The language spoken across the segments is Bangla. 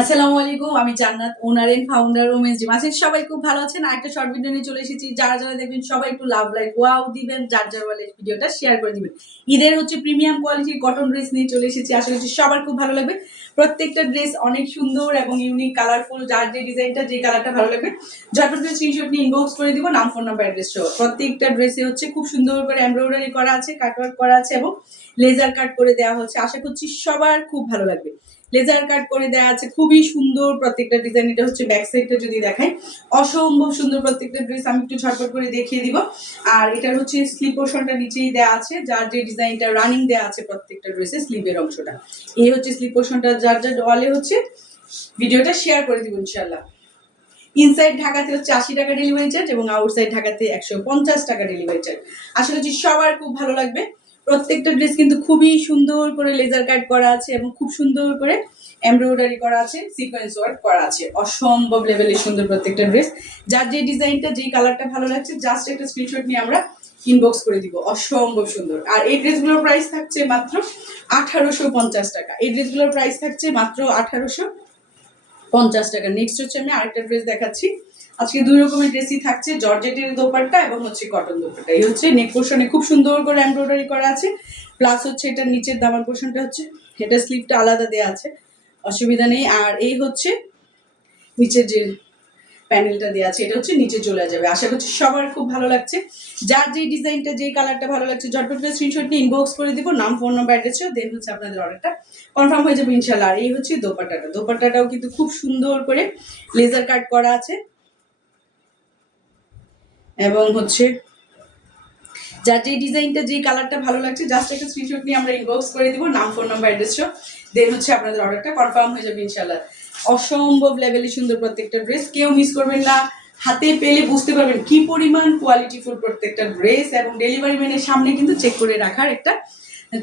আসসালামু আলাইকুম, আমি Jannat, owner and founder women's gym. আজকে সবাই খুব ভালো আছেন। আরেকটা শর্ট ভিডিও নিয়ে চলে এসেছি। যারা যারা দেখবেন সবাই একটু লাভ লাইক ওয়াও দিবেন, যার যার বলে ভিডিওটা শেয়ার করে দিবেন। ঈদের প্রিমিয়াম কোয়ালিটির কটন ড্রেস নিয়ে চলে এসেছি। আশা করছি সবার খুব ভালো লাগবে। প্রত্যেকটা ড্রেস অনেক সুন্দর এবং ইউনিক, কালারফুল। যার যে ডিজাইনটা, যে কালারটা ভালো লাগবে ঝটপট করে স্ক্রিনশট নিয়ে ইনবক্স করে দিব, নাম, ফোন নাম্বার, অ্যাড্রেস সহ। প্রত্যেকটা ড্রেসে খুব সুন্দর করে এমব্রয়ডারি করা আছে, কাটওয়ার্ক করা আছে এবং লেজার কাট করে দেওয়া হচ্ছে। আশা করছি সবার খুব ভালো লাগবে। লেজার কাট করে দেওয়া আছে, খুবই সুন্দর প্রত্যেকটা ডিজাইন। এটা ব্যাক সাইডটা যদি দেখাই, অসম্ভব সুন্দর প্রত্যেকটা ড্রেস। আমি একটু ঝটপট করে দেখিয়ে দিব। আর এটার স্লিপ পোর্শনটা নিচেই দেওয়া আছে, যার যে ডিজাইনটা রানিং দেওয়া আছে প্রত্যেকটা ড্রেসে স্লিপের অংশটা। এই স্লিপ পোর্শনটা, যার যার ওয়ালে ভিডিওটা শেয়ার করে দিব ইনশাল্লাহ। ইনসাইড ঢাকাতে 80 টাকা ডেলিভারি চার্জ এবং আউটসাইড ঢাকাতে 150 টাকা ডেলিভারি চার্জ। আশা করছি সবার খুব ভালো লাগবে। প্রত্যেকটা ড্রেস কিন্তু খুবই সুন্দর করে লেজার কাট করা আছে এবং খুব সুন্দর করে এমব্রয়ডারি করা আছে, সিকোয়েন্স ওয়ার্ক করা আছে। অসম্ভব লেভেলের সুন্দর প্রত্যেকটা ড্রেস। যার যে ডিজাইনটা, যেই কালারটা ভালো লাগছে, জাস্ট একটা স্ক্রিনশট নিয়ে আমরা ইনবক্স করে দিব। অসম্ভব সুন্দর। আর এই ড্রেসগুলোর প্রাইস থাকছে মাত্র 1850 টাকা। এই ড্রেসগুলোর প্রাইস থাকছে মাত্র 1850 টাকা। নেক্সট আমি আরেকটা ড্রেস দেখাচ্ছি। আজকে দুই রকমের ড্রেসই থাকছে, জর্জেটের দোপাট্টা এবং কটন দোপাট্টা। এই নেক পোর্শনে খুব সুন্দর করে এমব্রয়ডারি করা আছে, প্লাস এটা নিচের দামান পোর্শনটা এটা স্লিভটা আলাদা দেওয়া আছে, অসুবিধা নেই। আর এই নিচের যে প্যানেলটা দেওয়া আছে, এটা নিচে চলে যাবে। আশা করছি সবার খুব ভালো লাগছে। যার যে ডিজাইনটা, যে কালারটা ভালো লাগছে ঝটপট করে স্ক্রিনশট নিয়ে ইনবক্স করে দিব, নাম, ফোন নাম্বার, অ্যাড্রেস দেন আপনাদের অর্ডারটা কনফার্ম হয়ে যাবে ইনশাল্লাহ। আর এই দোপাট্টাটা, দোপাট্টাটাও কিন্তু খুব সুন্দর করে লেজার কাট করা আছে এবং যার যে ডিজাইনটা, যে কালারটা ভালো লাগছে জাস্ট একটা স্ক্রিনশট নিয়ে আমরা ইনবক্স করে দিব, নাম, ফোন নাম্বার, অ্যাড্রেস দেন আপনাদের অর্ডারটা কনফার্ম হয়ে যাবে ইনশাল্লাহ। অসম্ভব লেভেলে সুন্দর প্রত্যেকটা ড্রেস, কেউ মিস করবেন না। হাতে পেলে বুঝতে পারবেন কি পরিমাণ কোয়ালিটিফুল প্রত্যেকটা ড্রেস, এবং ডেলিভারি ম্যানের সামনে কিন্তু চেক করে রাখার একটা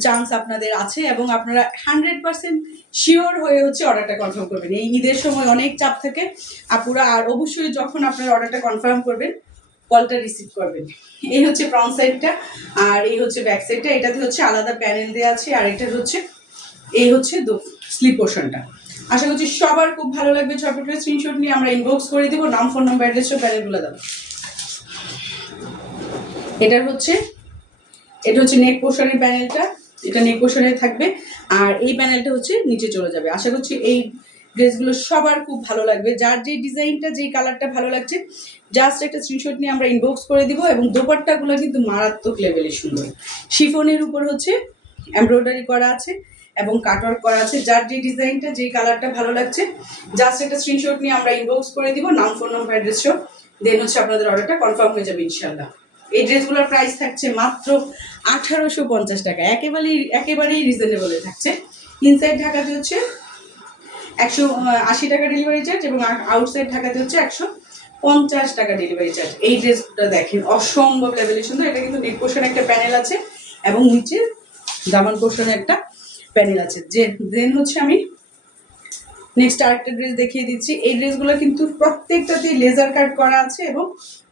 চান্স আপনাদের আছে এবং আপনারা 100% শিওর হয়ে অর্ডারটা কনফার্ম করবেন। এই ঈদের সময় অনেক চাপ থাকে আপুরা, আর অবশ্যই যখন আপনারা অর্ডারটা কনফার্ম করবেন কলটা রিসিভ করবেন। এই ফ্রন্ট সাইডটা, আর এই ব্যাক সাইডটা। এটাতে আলাদা প্যানেল দেওয়া আছে, আর এটা এই স্লিপ পোর্শনটা। আশা করছি সবার খুব ভালো লাগবে। ছোট করে স্ক্রিনশট নিয়ে আমরা ইনবক্স করে দিব, নাম, ফোন নাম্বার, অ্যাড্রেস প্যানেলগুলো দাও। এটা নেক পোর্শনের প্যানেলটা, এটা নেক পোর্শনে থাকবে, আর এই প্যানেলটা নিচে চলে যাবে। আশা করছি এই ড্রেসগুলো সবার খুব ভালো লাগবে। যার যে ডিজাইনটা, যেই কালারটা ভালো লাগছে জাস্ট একটা স্ক্রিনশট নিয়ে আমরা ইনবক্স করে দিব। এবং দোপাট্টাগুলো কিন্তু মারাত্মক লেভেলে সুন্দর। শিফনের উপর এমব্রয়ডারি করা আছে এবং কাটওয়ার্ক করা আছে। যার যে ডিজাইনটা, যেই কালারটা ভালো লাগছে জাস্ট একটা স্ক্রিনশট নিয়ে আমরা ইনবক্স করে দিব, নাম, ফোন নাম্বার, অ্যাড্রেস দেন আপনাদের অর্ডারটা কনফার্ম হয়ে যাবে ইনশাল্লাহ। এই ড্রেসগুলোর প্রাইস থাকছে মাত্র 1850 টাকা। একেবারেই রিজনেবলে থাকছে। ইনসাইড ঢাকাতে 180 টাকা ডেলিভারি চার্জ এবং আউটসাইড ঢাকাতে 150 টাকা ডেলিভারি চার্জ। এই ড্রেসটা দেখেন অসম্ভব লেভেলে সুন্দর। এটা কিন্তু নেক পোর্শনে একটা প্যানেল আছে এবং নিচে দামান পোর্শনে একটা প্যানেল আছে। দেন আমি নেক্সট আরেকটা ড্রেস দেখিয়ে দিচ্ছি। এই ড্রেসগুলো কিন্তু প্রত্যেকটাতেই লেজার কাট করা আছে এবং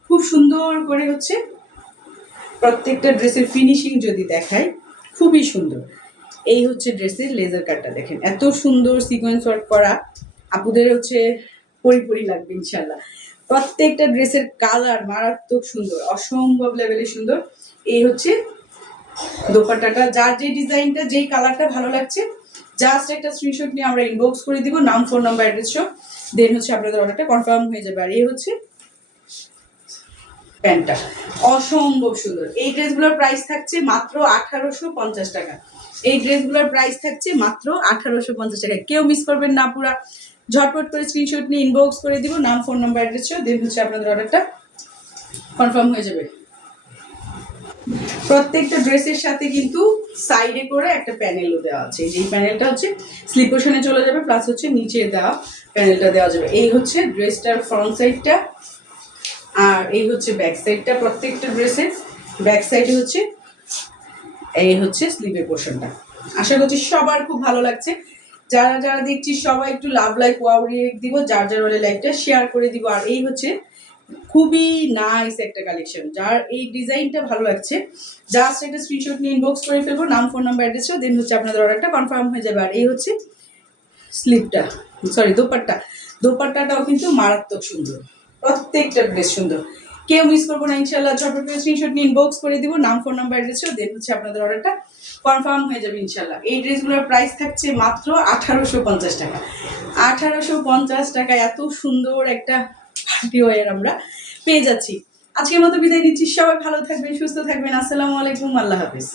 খুব সুন্দর করে প্রত্যেকটা ড্রেসের ফিনিশিং যদি দেখায় খুবই সুন্দর। এই ড্রেসের লেজার কাটটা দেখেন, এত সুন্দর সিকোয়েন্স ওয়ার্ক করা। আপুদের পরি লাগবে ইনশাল্লাহ। প্রত্যেকটা ড্রেসের কালার মারাত্মক সুন্দর, অসম্ভব লেভেলে সুন্দর। এই দোপাট্টাটা, যার যে ডিজাইনটা, যেই কালারটা ভালো লাগছে জাস্ট একটা স্ক্রিনশট নিয়ে আমরা ইনবক্স করে দিব, নাম, ফোন নাম্বার, অ্যাড্রেস দেন আপনাদের অর্ডারটা কনফার্ম হয়ে যাবে। আর এই প্যান্টটা অসম্ভব সুন্দর। এই ড্রেসগুলোর প্রাইস থাকছে মাত্র 1850 টাকা। এই ড্রেসগুলোর প্রাইস থাকছে মাত্র 1850 টাকা। কেউ মিস করবেন না, পুরা ঝটপট করে স্ক্রিনশট নিয়ে ইনবক্স করে দিব, নাম, ফোন নাম্বার, অ্যাড্রেস দেন আপনাদের অর্ডারটা কনফার্ম হয়ে যাবে। প্রত্যেকটা ড্রেসের সাথে কিন্তু সাইডে করে একটা প্যানেলও দেওয়া আছে। যেই প্যানেলটা স্লিপ পোর্শনে চলে যাবে, প্লাস নিচে দেওয়া প্যানেলটা দেওয়া যাবে। এই ড্রেসটার ফ্রন্ট সাইডটা, আর এই ব্যাক সাইডটা। প্রত্যেকটা ড্রেসের ব্যাক সাইডে এই স্লিভের পোর্শনটা। আশা করছি সবার খুব ভালো লাগছে। যারা যারা দেখছি সবাই একটু লাভ লাইক ওয়াও রিয়েক্ট দিব, যার যার বলে লাইকটা শেয়ার করে দিব। আর এই খুবই নাইস একটা কালেকশন। যার এই ডিজাইনটা ভালো লাগছে জাস্ট একটা স্ক্রিনশট নিয়ে ইনবক্স করে ফেলবো, নাম, ফোন নাম্বার, অ্যাড্রেস দেন আপনাদের অর্ডারটা কনফার্ম হয়ে যাবে। আর এই স্লিপটা, সরি দোপাট্টাটাও কিন্তু মারাত্মক সুন্দর, প্রত্যেকটা ড্রেস সুন্দর। কেউ মিস করবো না ইনশাল্লাহ। ঝটপট করে স্ক্রিনশট নিয়ে ইনবক্স করে দিব, নাম ফোন নাম্বার অ্যাড্রেসও দেন হচ্ছে আপনাদের অর্ডারটা কনফার্ম হয়ে যাবে ইনশাল্লাহ। এই ড্রেসগুলোর প্রাইস থাকছে মাত্র 1850 টাকা। 1850 টাকা এত সুন্দর একটা পার্টি ওয়্যার আমরা পেয়ে যাচ্ছি। আজকের মতো বিদায় নিচ্ছি, সবাই ভালো থাকবেন, সুস্থ থাকবেন। আসসালামু আলাইকুম, আল্লাহ হাফিজ।